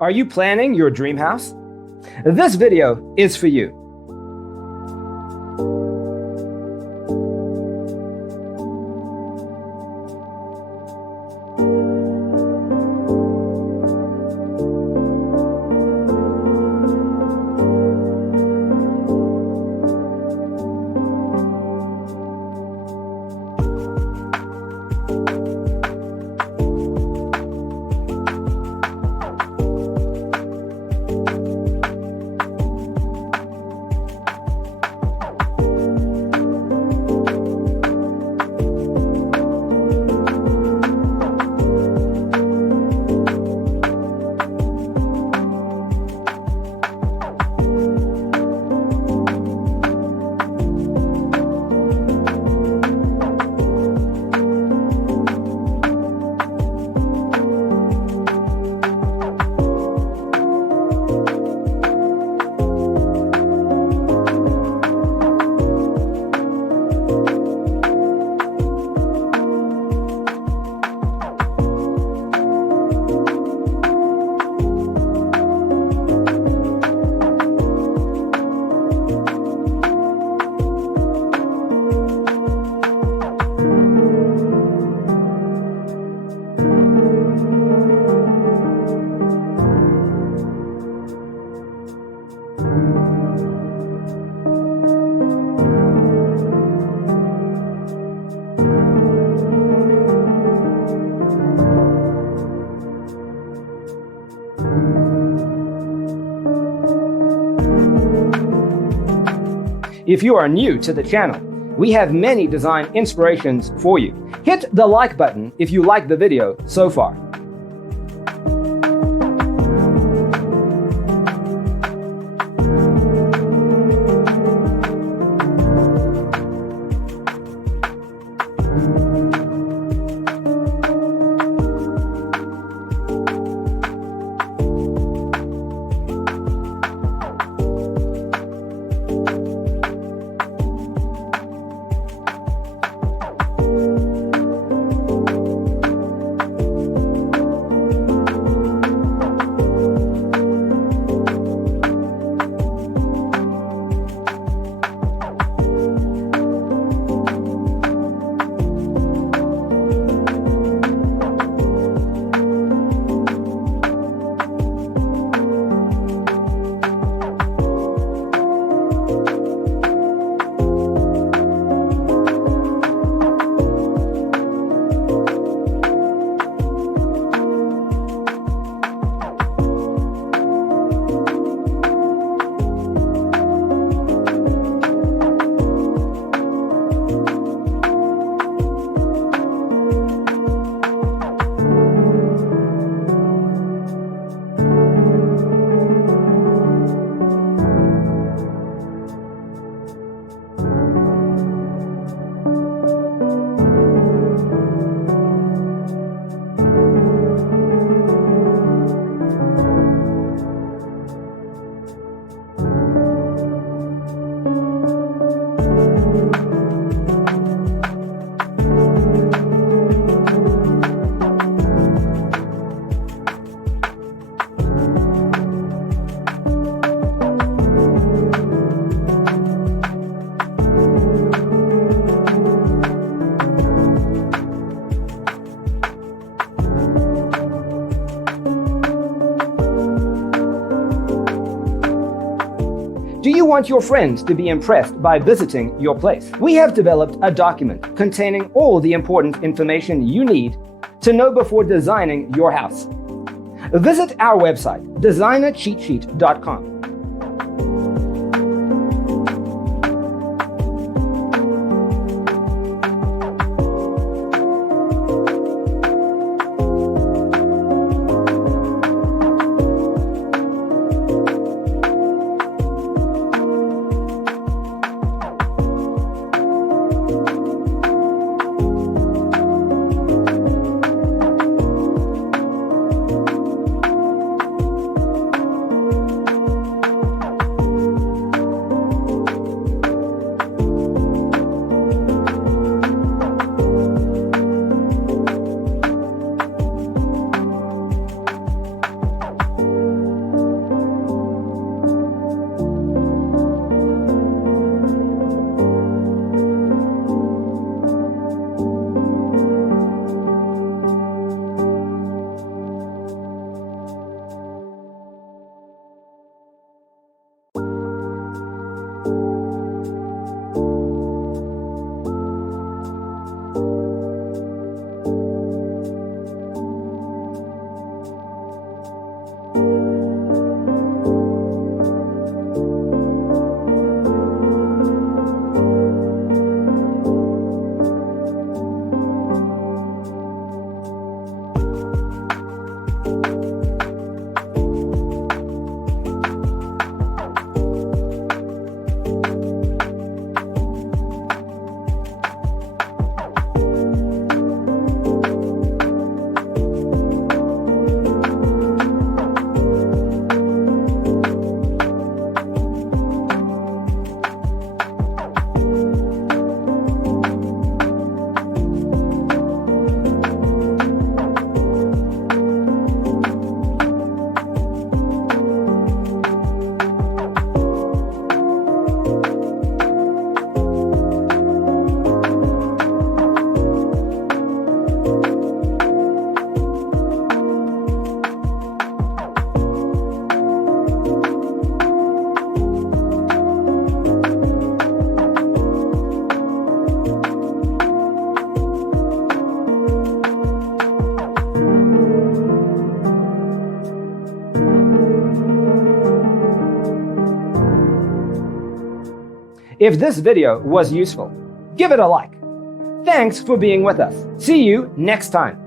Are you planning your dream house? This video is for you. If you are new to the channel, we have many design inspirations for you. Hit the like button if you like the video so far. Do you want your friends to be impressed by visiting your place? We have developed a document containing all the important information you need to know before designing your house. Visit our website, designercheatsheet.com. If this video was useful, give it a like. Thanks for being with us. See you next time.